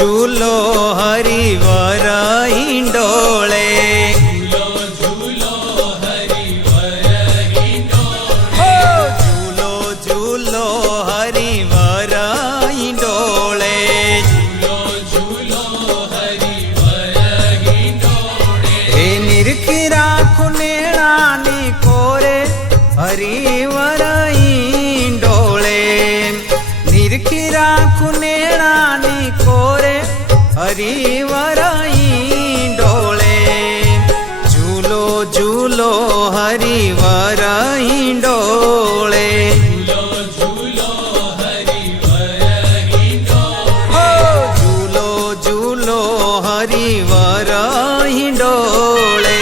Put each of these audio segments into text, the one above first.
झूलो हरिवर हिंडोळे झूलो हरिवर हिंडोळे झूलो झूलो हरिवर हिंडोळे झूलो हरिवर हिंडोळे हे निरखिरा खुनेणानी कोरे हरिवर हिंडोळे निरखिरा खुनेणानी कोरे हरिवर हिंडोळे झूलो झूलो हरिवर हिंडोळे झूलो हरिवर हिंडोळे झूलो झूलो हरिवर हिंडोळे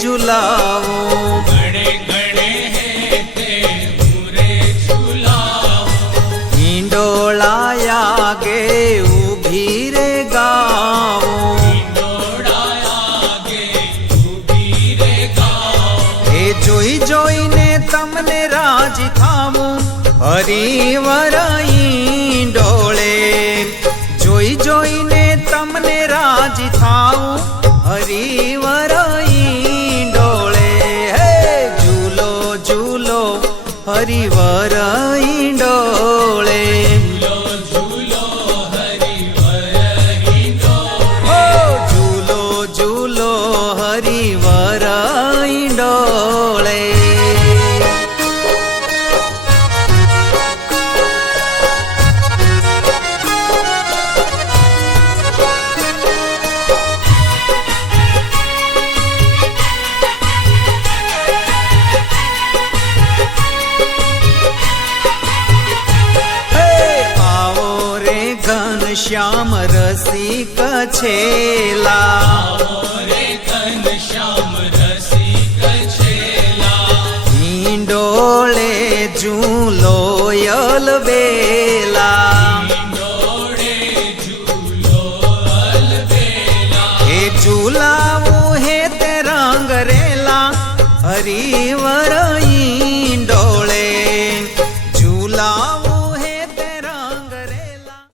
झुलावो घणे घणे हे ते उरे झुलावो हिंडोळाया गे उभी रे गावो हिंडोळाया गे उभी रे गावो हे જોઈ જોઈને તમને રાજી થાવું હરિવર હિંડોળે જોઈ જોઈને તમને રાજી થાવું હરિવર हरिवर हिंडोळे झूलो हरिवर हिंडोळे झूलो झूलो हरिवर हिंडोळे श्याम रसिक छेला रे घनश्याम रसिक छेला हिंडोळे झूलो अलबेला हिंडोळे झूलो अलबेला हे झूलावू हे ते रंग रेला हरिवर